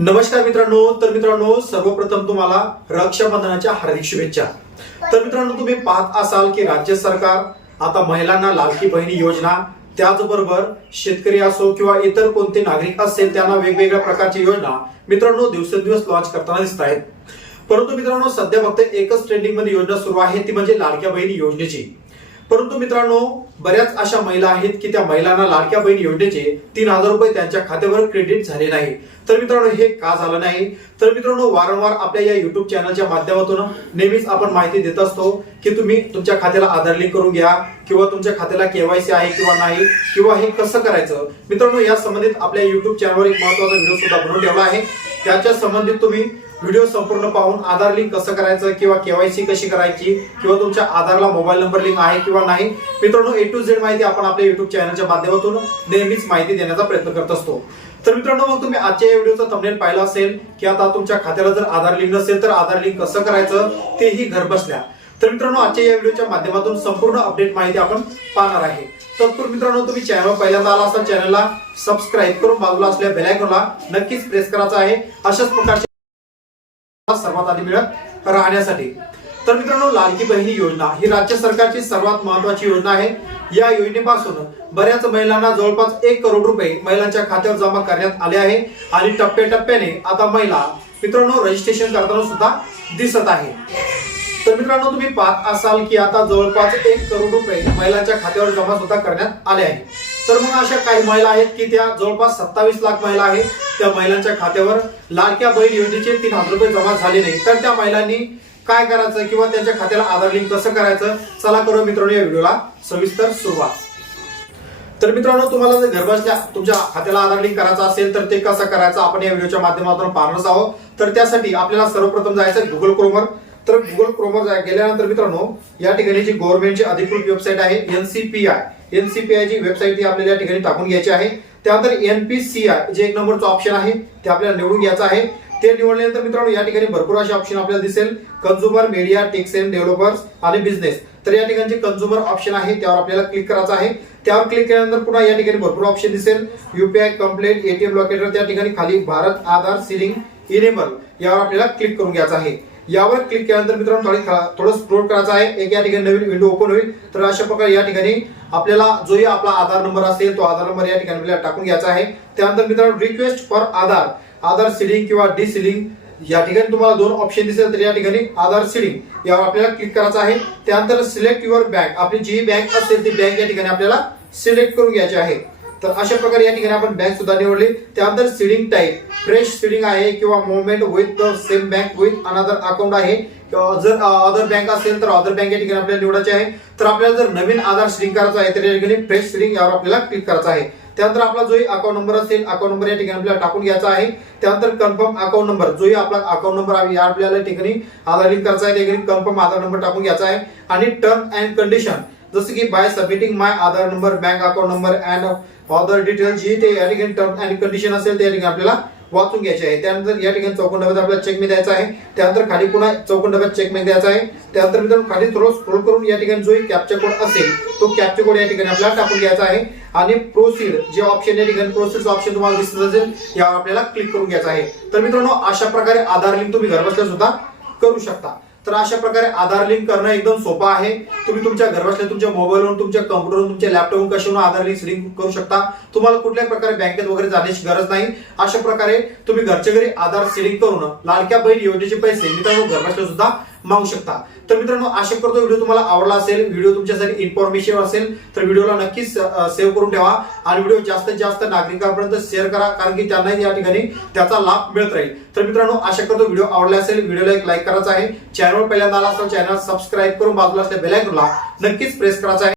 नमस्कार मित्रांनो तर मित्रांनो सर्वप्रथम तुम्हाला रक्षाबंधनाच्या हार्दिक शुभेच्छा. तर मित्रांनो तुम्ही पाहत असाल की राज्य सरकार आता महिलांना लाडकी बहिणी योजना त्याचबरोबर शेतकरी असो किंवा इतर कोणते नागरिक असेल त्यांना वेगवेगळ्या प्रकारची योजना मित्रांनो दिवसेंदिवस लॉन्च करताना दिसत आहेत. परंतु मित्रांनो सध्या फक्त एकच ट्रेंडिंगमध्ये योजना सुरू आहे ती म्हणजे लाडक्या बहिणी योजनेची. परंतु मित्रांनो बऱ्याच अशा महिला आहेत की त्या महिलांना लाडक्या बहीण योजनेचे तीन हजार रुपये त्यांच्या खात्यावर क्रेडिट झाले नाही. तर मित्रांनो हे का झालं नाही? तर मित्रांनो वारंवार आपल्या या युट्यूब चॅनलच्या माध्यमातून नेहमीच आपण माहिती देत असतो की तुम्ही तुमच्या खात्याला आधार लिंक करून घ्या किंवा तुमच्या खात्याला केवायसी आहे किंवा नाही किंवा हे कसं करायचं? मित्रांनो या संबंधित आपल्या युट्यूब चॅनलवर एक महत्त्वाचा व्हिडिओ सुद्धा बनवून ठेवला आहे. त्याच्या संबंधित तुम्ही व्हिडिओ संपूर्ण पाहून आधार लिंक कसं करायचं किंवा केवायसी कशी करायची किंवा तुमच्या आधारला मोबाईल नंबर लिंक आहे किंवा नाही मित्रांनो ए टू झेड माहिती आपण आपल्या युट्यूब चॅनलच्या माध्यमातून नेहमीच माहिती देण्याचा प्रयत्न करत असतो. तर मित्रांनो मग तुम्ही आजच्या या व्हिडिओचा थंबनेल पाहिला असेल की आता तुमच्या खात्याला जर आधार लिंक नसेल तर आधार लिंक कसं करायचं तेही घर बसल्या तर मित्रांनो आजच्या या व्हिडिओच्या माध्यमातून संपूर्ण अपडेट माहिती आपण पाहणार आहे. तत्पूर्वी मित्रांनो तुम्ही चॅनल पहिल्यांदा आला असाल चॅनलला सबस्क्राईब करून बाजूला असलेल्या बेलायकॉनला नक्कीच प्रेस करायचं आहे. अशाच प्रकारचे सर्वात आधी मिळत राहण्यासाठी. तर मित्रांनो लाडकी बहिणी योजना ही राज्य सरकारची सर्वात महत्वाची योजना आहे. या योजनेपासून बऱ्याच महिलांना जवळपास एक करोड रुपये महिलांच्या खात्यावर जमा करण्यात आले आहे. आणि टप्प्याटप्प्याने आता महिला मित्रांनो रजिस्ट्रेशन करताना सुद्धा दिसत आहे. तर मित्रांनो तुम्ही पाहत असाल की आता जवळपास एक करोड रुपये महिलांच्या खात्यावर जमा सुद्धा करण्यात आले आहे. तर मग अशा काही महिला आहेत की त्या जवळपास सत्तावीस लाख महिला आहेत. त्या महिलांच्या खात्यावर लाडक्या बहीण योजनेचे तीन हजार रुपये जमा झाले नाही. तर त्या महिलांनी काय करायचं किंवा त्यांच्या खात्याला आधार लिंक कसं करायचं? चला करू मित्रांनो या व्हिडिओला सविस्तर सुरुवात. तर मित्रांनो तुम्हाला जर घरबसल्या तुमच्या खात्याला आधार लिंक करायचा असेल तर ते कसं करायचं? आपण या व्हिडिओच्या माध्यमातून पाहणारच आहोत. तर त्यासाठी आपल्याला सर्वप्रथम जायचं गुगल क्रोमवर तर गुगल क्रोमवर जाय- गेल्यानंतर मित्रांनो या ठिकाणी जी गव्हर्नमेंटची अधिकृत वेबसाईट आहे एनसीपीआय एनसीपीआय जी वेबसाईट ती आपल्याला या ठिकाणी टाकून घ्यायची आहे. त्यानंतर एनपीसीआय जे एक नंबरचं ऑप्शन आहे ते आपल्याला निवडून घ्यायचं आहे. ते निवडल्यानंतर मित्रांनो या ठिकाणी भरपूर असे ऑप्शन आपल्याला दिसेल. Consumer media techs and developers आणि बिझनेस तर या ठिकाणी जे कन्झ्युमर ऑप्शन आहे त्यावर आपल्याला क्लिक करायचं आहे. त्यावर क्लिक केल्यानंतर पुन्हा या ठिकाणी भरपूर ऑप्शन दिसेल. युपीआय कंप्लेंट एटीएम लॉकेटर त्या ठिकाणी खाली भारत आधार सिलिंग इनेबल यावर आपल्याला क्लिक करून घ्यायचं आहे. यावर क्लिक केल्यानंतर मित्रांनो थोडी थोडं स्क्रोल करायचं आहे. एक या ठिकाणी नवीन विंडो ओपन होईल. तर अशा प्रकारे या ठिकाणी आपल्याला जोही आपला आधार नंबर असेल तो आधार नंबर या ठिकाणी आपल्याला टाकून घ्यायचा आहे. त्यानंतर मित्रांनो request for Aadhaar. Aadhaar seeding किंवा डी सिलिंग या ठिकाणी तुम्हाला दोन ऑप्शन दिसेल. तर या ठिकाणी आधार सिलिंग यावर आपल्याला क्लिक करायचं आहे. त्यानंतर सिलेक्ट युअर बँक आपली जी बँक असेल ती बँक या ठिकाणी आपल्याला सिलेक्ट करून घ्यायची आहे. तर अशा प्रकारे या ठिकाणी आपण बँक सुद्धा निवडली. त्यानंतर सिडिंग टाईप फ्रेश सिडिंग आहे किंवा movement with the same bank with another account आहे. जर अदर बँक असेल तर अदर बँक या ठिकाणी आपल्याला निवडायचे आहे. तर आपल्याला जर नवीन आधार सिडिंग करायचा आहे तर या ठिकाणी फ्रेश सिडिंग यावर आपल्याला क्लिक करायचा आहे. त्यानंतर आपला जोही अकाउंट नंबर असेल अकाउंट नंबर या ठिकाणी आपल्याला टाकून घ्यायचा आहे. त्यानंतर कन्फर्म अकाउंट नंबर जोही आपला अकाउंट नंबर आहे या आपल्याला ठिकाणी आधार लिंक करायचा आहे. त्या ठिकाणी कन्फर्म आधार नंबर टाकून घ्यायचा आहे. आणि टर्म अँड कंडिशन जसं की by submitting my Aadhaar number bank account number and other detail जी ते या ठिकाणी टर्म अँड कंडिशन असेल ते या ठिकाणी आपल्याला वाचून घ्यायचे आहे. त्यानंतर या ठिकाणी चौकोन डब्यात आपल्याला चेक मी द्यायचा आहे. त्यानंतर खाली पुन्हा चौकोन डब्यात चेक मी द्यायचा आहे. त्यानंतर मित्रांनो खाली थोडं स्क्रोल करून या ठिकाणी जो कॅप्चर कोड असेल तो कॅप्चर कोड या ठिकाणी आपल्याला टाकून घ्यायचा आहे. आणि प्रोसीड जे ऑप्शन या ठिकाणी प्रोसीड ऑप्शन तुम्हाला दिसत असेल यावर आपल्याला क्लिक करून घ्यायचं आहे. तर मित्रांनो अशा प्रकारे आधार लिंक तुम्ही घरबसल्या सुद्धा करू शकता. तर अशा प्रकारे आधार लिंक करणं एकदम सोपं आहे. तुम्ही तुमच्या घरबसल्या तुमच्या मोबाईलवरून तुमच्या कम्प्युटरवरून तुमच्या लॅपटॉपवरून कशावरून आधार लिंक लिंक करू शकता? तुम्हाला कुठल्याही प्रकारे बँकेत वगैरे जाण्याची गरज नाही. अशा प्रकारे तुम्ही घरच्या घरी आधार सिलिंक करून लाडक्या बहीण योजनेचे पैसे मित्रांनो घरबसल्या सुद्धा मागू शकता. तर मित्रांनो आशा करतो व्हिडिओ तुम्हाला आवडला असेल व्हिडिओ तुमच्यासाठी इन्फॉर्मेशन असेल तर व्हिडिओला नक्कीच सेव्ह करून ठेवा आणि व्हिडिओ जास्तीत जास्त नागरिकांपर्यंत शेअर करा कारण की त्यांनाही या ठिकाणी त्याचा लाभ मिळत राहील. तर मित्रांनो आशा करतो व्हिडिओ आवडला असेल व्हिडिओला एक लाईक करायचा आहे. चॅनल पहिल्यांदा आला असेल चॅनल सबस्क्राईब करून बाजूला असल्या बेलायकनला नक्कीच प्रेस करायचा आहे.